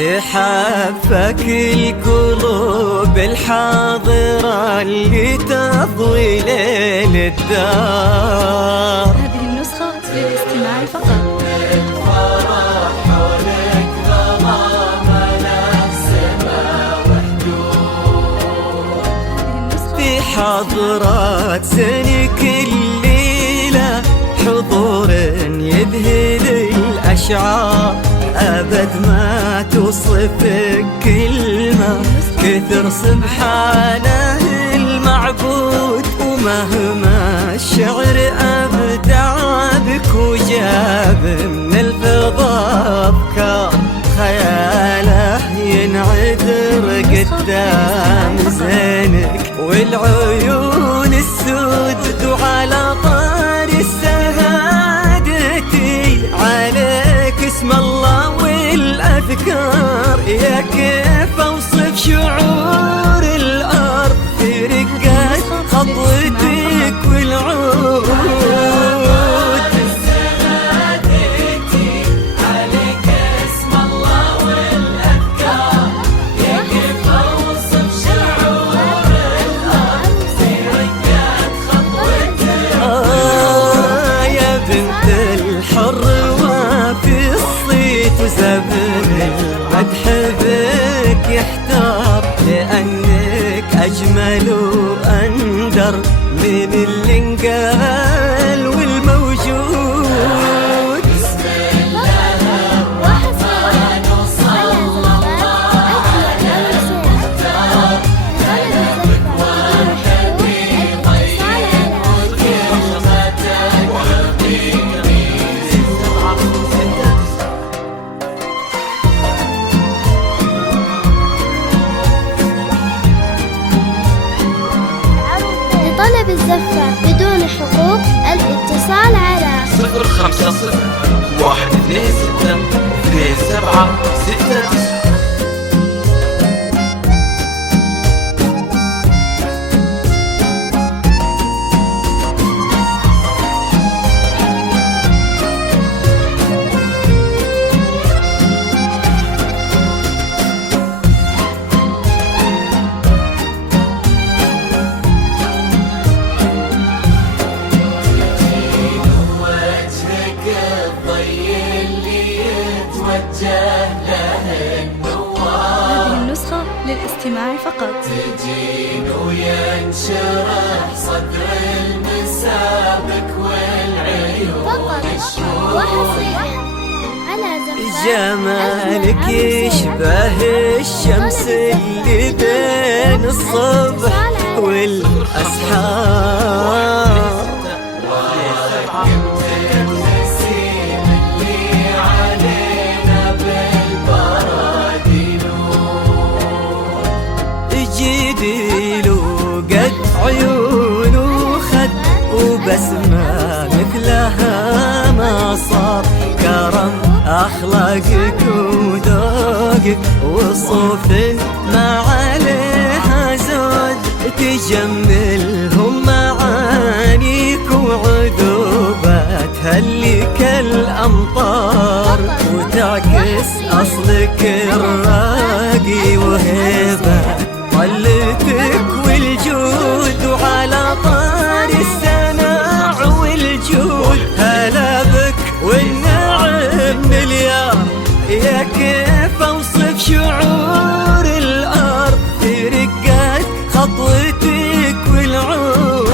تحفك القلوب الحاضرة اللي تضوي ليل الدار. هذه النسخة للاستماع فقط. الفرح حولك ظلام نفسنا وحدود، في حضرات سنك الليلة حضور يذهل الأشعار، أبد ما توصفك كلمة كثر سبحانه المعبود. ومهما الشعر أبدع بك وجاب من الفضاء أفكار، خياله ينعذر قدام زينك والعيون السود. وعلى طار السهادتي عليك اسم الله والأذكار، يا كيف أوصف شعور الأرض في رقة خطوتك والعود. وزبن المدح بك يحتار، لأنك أجمل وأندر من اللي انقال والموجود. بسم الله الرحمن صلى الله على المختار، قلبك وارحبي طيب وكلمتك ربيني. طلب الزفة بدون حقوق الاتصال على 050-126-2769. هذه النسخة للاستماع فقط. تجين وينشرح صدر المسابك والعيون الشوق، وحصريا على زفة جمالك يشبه الشمس اللي بين الصبح والأسحار. جديله قد عيون وخد وبسمة مثلها ما صار، كرم أخلاقك وذوقك وصوف ما عليها زود، تجملهم معانيك وعذوباتها اللي كالأمطار، وتعكس أصلك الراقي وهيبة طلتك والجود. وعلى طار السماع والجود هلا بك والنعم مليار، يا كيف أوصف شعور الأرض في رقات خطوتك والعود.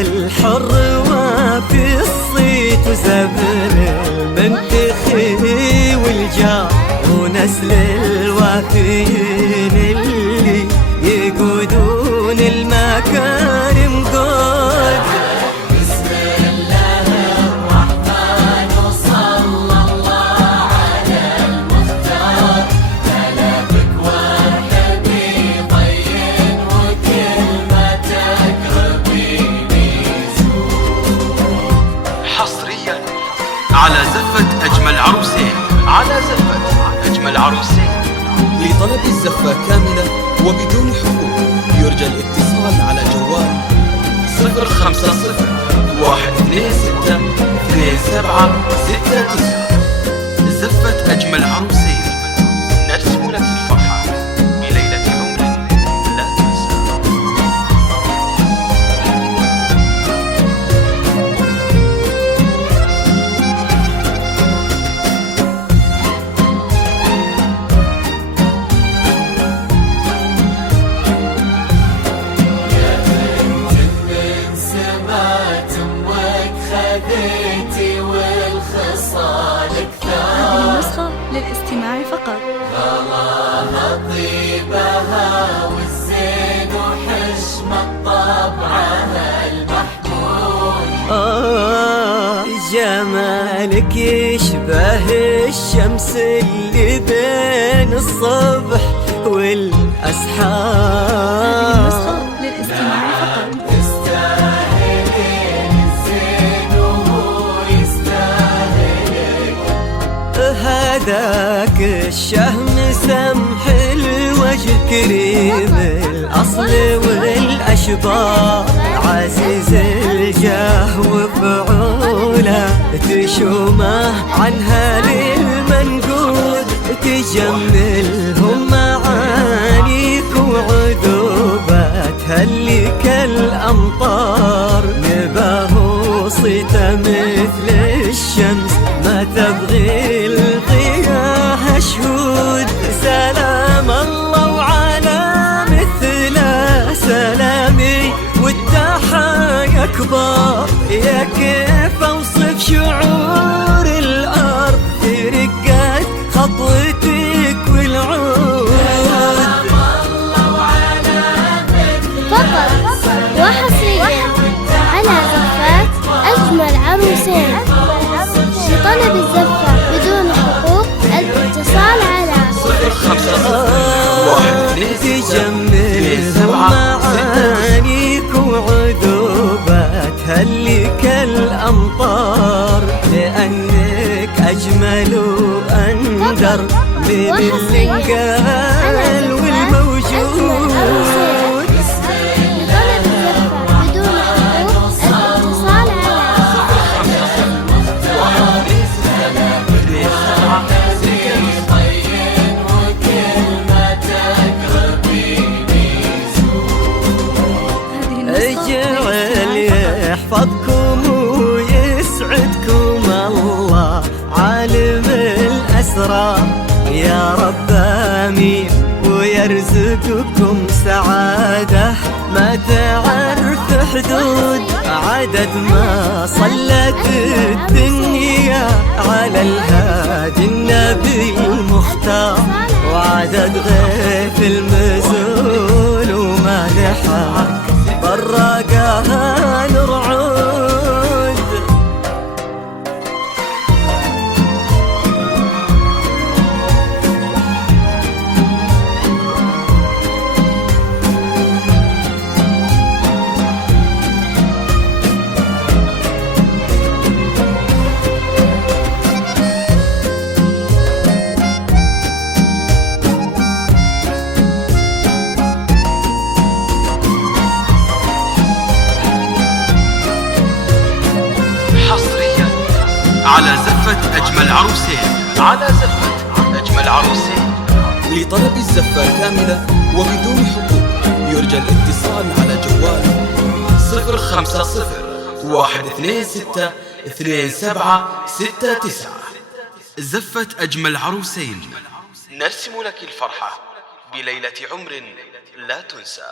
الحر وفي الصيت وزبن المنتخي والجار، ونسل الوافيين اللي يقودون المكارم قود. بسم الله الرحمن صلى الله على المختار، قلبك وارحبي طين وكلمتك ربيني. حصريا على زفة أجمل عروسين على زفة العروسين. لطلب الزفة كاملة وبدون حقوق يرجى الاتصال على جوال 054-126-2769. زفة أجمل عروسين، نرسم لك الفرحة بليلة عمر لا تنسى. هذه النسخة للاستماع فقط. جمالك يشبه الشمس اللي بين الصبح هذه والأسحار. النسخة للاستماع فقط. هذاك الشهم سمح الوجه كريم الأصل والأشبار، عزيز الجاه وفعوله تشومه عنها للمنقود، تجملهم معانيك وعذوباتها اللي كالأمطار، نباه صيته مثل الشمس ما تبغي القياه شهود. سلام الله وعلى مثله سلامي والتحايا كبار، يا كيف اوصف شعور الارض في رقة خطوتك والعود. فقط وحصريا على زفات أجمل عروسين. لطلب الزفة بدون حقوق الاتصال على تجملهم معانيك وعذوباتها اللي كالأمطار، لأنك أجمل وأندر من اللي والموجود. اجعل يحفظكم ويسعدكم الله عالم الأسرار، يا رب آمين ويرزقكم سعادة ما تعرف حدود، عدد ما صلت الدنيا على الهادي النبي المختار، وعدد غيث المزول وما لحق براقها نرعود. على زفة أجمل عروسين، على زفة أجمل عروسين. لطلب الزفة كاملة وبدون حقوق يرجى الاتصال على جوال 050-126-2769. زفة أجمل عروسين، نرسم لك الفرحة بليلة عمر لا تنسى.